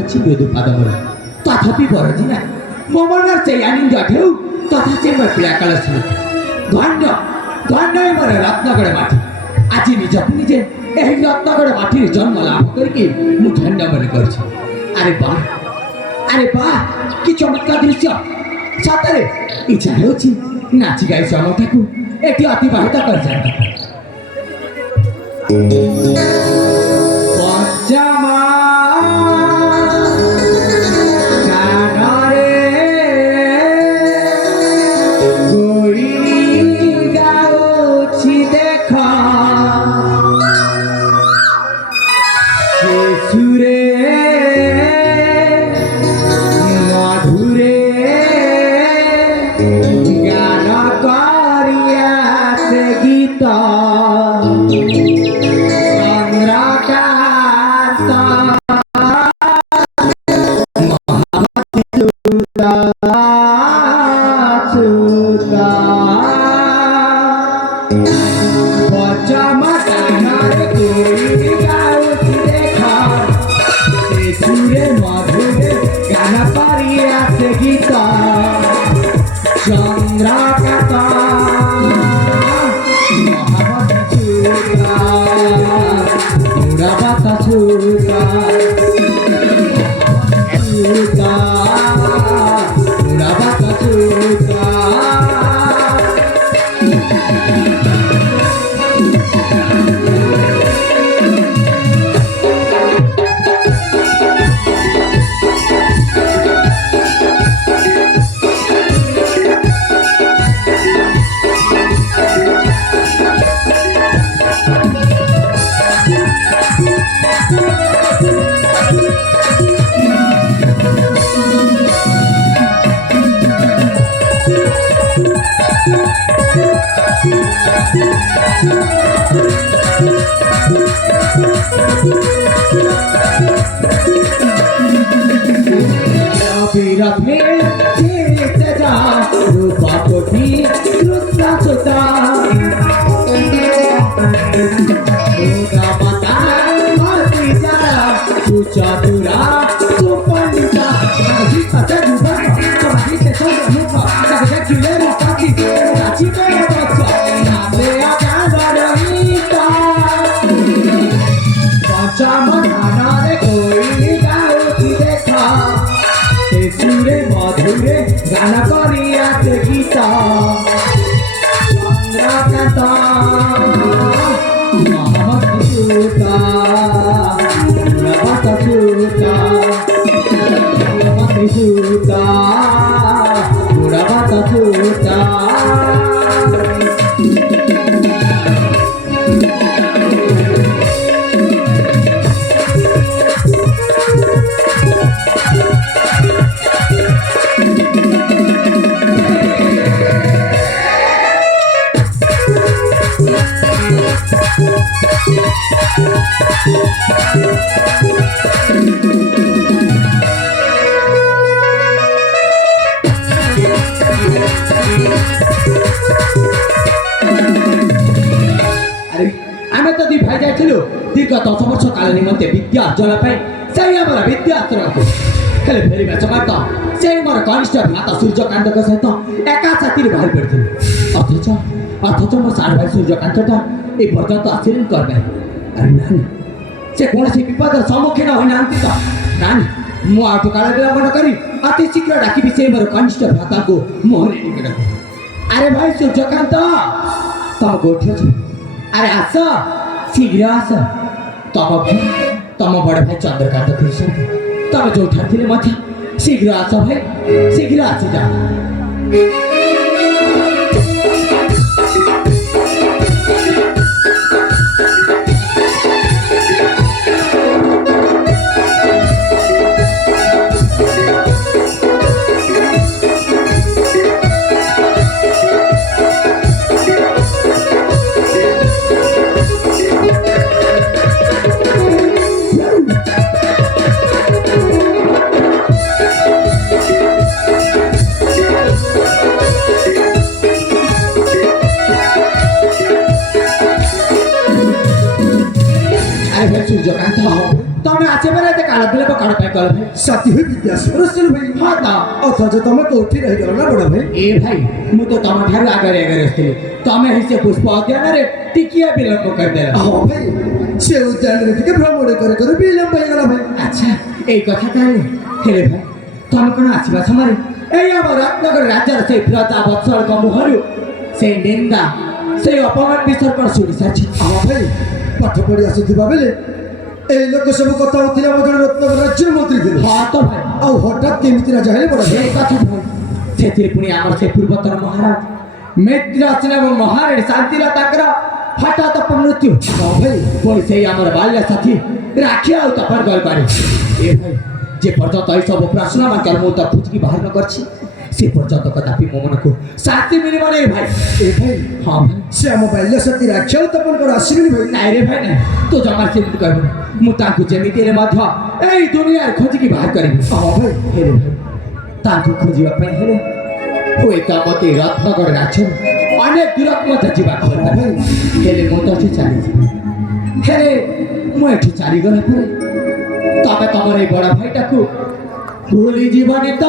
ଅଛି ମୃଦୁ ପାଦମର ତଥାପି ବରଦିନା ମୋ ମନର ସେଇ ଆନନ୍ଦ ଠେଉ ତଥା ସେ ମୋର ପିଲାକାଳ ସ୍ମୃତି ଧନ୍ୟ ଧନ୍ୟ ମୋର ରତ୍ନଗଡ଼ ମାଟି ଆଜି ନିଜକୁ ନିଜେ ଏହି ରତ୍ନଗଡ଼ ମାଟିରେ ଜନ୍ମ ଲାଭ କରିକି ମୁଁ ଧନ୍ୟ ମନେ କରୁଛି। ଆରେ ବାଃ କି ଚମତ୍କାର ଦୃଶ୍ୟ ସତରେ ଇଚ୍ଛା ହେଉଛି ନାଚି ଗାଇ ସମୟଟାକୁ ଏଠି ଅତିବାହିତ କରିଯାଆନ୍ତି। ପଞ୍ଚମା आमे तो दी भाई जाइथिलु दीर्घ 10 वर्ष काल निमंते विद्या अर्जन पाई सेही हमर विद्या आश्रम को खेले फेरिबा समय तो सेही मोर कनिष्ठ भ्राता सूर्यकांत को सहित एका साथी रे बाहर पड़थिलु अथच मोर सार भाई सूर्यकांतटा ए पर्यंत आश्रम करबे अरे नानी से कोनसी विपद सम्मुखीन होइनांती तो नानी मु आटो काल विलंबन करी अति शीघ्र डाकी विषय मोर कनिष्ठ भ्राता को मोहरे निकट अरे भाई सूर्यकांत तम गोठियो छ अरे आस शीघ्र आस तम बड़ भाई चंद्रकांत कृष्ण तम जो ठाथिले मथे शीघ्र आस भाई शीघ्र आसी जा ଭାଇ ସାଥୀ ହୋଇ ବିଦ୍ୟାସାଗର ଆସିଲୁ ଭାଇ ହଁ ତ ଅଥଚ ତମେ କୋଉଠି ରହିଗଲ ନା ବଡ଼ ଭାଇ ଏ ଭାଇ ମୁଁ ତ ତମ ଠାରୁ ଆଗରେ ଆସିଥିଲି ତମେ ହିଁ ସେ ପୁଷ୍ପ ଅଧ୍ୟୟନରେ ଟିକିଏ ବିଳମ୍ବ କରିଦେଲ ହଁ ଭାଇ ସେ ଉଦ୍ୟାନରେ ଟିକେ ଭ୍ରମଣ କରି କରି ବିଳମ୍ବ ହେଇଗଲା ଭାଇ ଆଚ୍ଛା ଏଇ କଥା ତାହେଲେ ହେଲେ ଭାଇ ତମେ କ'ଣ ଆସିବା ସମୟରେ ଏଇ ଆମ ରତ୍ନଗର ରାଜ୍ୟର ସେଇ ପ୍ରଜା ବତ୍ସଳଙ୍କ ମୁହଁରୁ ସେଇ ନିନ୍ଦା ସେଇ ଅପମାନ ବିଷୟରେ କ'ଣ ଶୁଣି ସାରିଛି ହଁ ଭାଇ ପାଠ ପଢ଼ି ଆସୁଥିବା ବେଳେ এই লোক ସବୁ କଥା ହଉଥିଲେ ଆମ ଜଣେ ରତ୍ନଗର ରାଜ୍ୟର ମନ୍ତ୍ରୀ ଥିଲେ ହଁ ତ ଭାଇ ଆଉ ହଠାତ୍ କେମିତି ରାଜା ହେଲେ ବଡ଼ ଭାଇ ସେଇ କଥା ଭାଇ ସେଥିରେ ପୁଣି ଆମର ସେ ପୂର୍ବତନ ମହାରାଜ ମିତ୍ରସେନ ଏବଂ ମହାରାଣୀ ଶାନ୍ତିଲତାଙ୍କର ହଠାତ୍ ମୃତ୍ୟୁ ହଁ ଭାଇ ପୁଣି ସେଇ ଆମର ବାଲ୍ୟ ସାଥୀ ରାକ୍ଷୀ ଆଉ ତପନ କରିପାରେ ଏ ଭାଇ যে পর্যন্ত এইসব প্রশ্ন আমার মুহূর্ত খুঁজকি বাহার করছি সে পর্যন্ত কদাপি ମୋ ମନକୁ ଶାନ୍ତି ମିଳିବ ନାହିଁ ଭାଇ ଏ ଭାଇ ହଁ ଭାଇ ସେ ଆମ ବାଲ୍ୟ ସାଥୀ ରାକ୍ଷୀ ଆଉ ତପନ କ'ଣ ଆସିବେନି ଭାଇ ନାଇଁ ରେ ଭାଇ ନାଇଁ ତୁ ଜମା ସେମିତି କହିବୁ ମୁଁ ତାଙ୍କୁ ଯେମିତି ହେଲେ ମଧ୍ୟ ଏଇ ଦୁନିଆରେ ଖୋଜିକି ବାହାର କରିବି ହଁ ଭାଇ ହେଲେ ଭାଇ ତାଙ୍କୁ ଖୋଜିବା ପାଇଁ ହେଲେ ହୁଏତ ମୋତେ ରତ୍ନଗଡ଼ ରାଜ୍ୟରୁ ଅନେକ ଦୂରକୁ ମଧ୍ୟ ଯିବାକୁ ହଁ ଭାଇ ହେଲେ ମୁଁ ତ ଏଠି ଚାଲିଛି ହେଲେ ମୁଁ ଏଠୁ ଚାଲିଗଲା ପରେ ତମେ ତମର ଏଇ ବଡ଼ ଭାଇଟାକୁ ଭୁଲି ଯିବନି ତ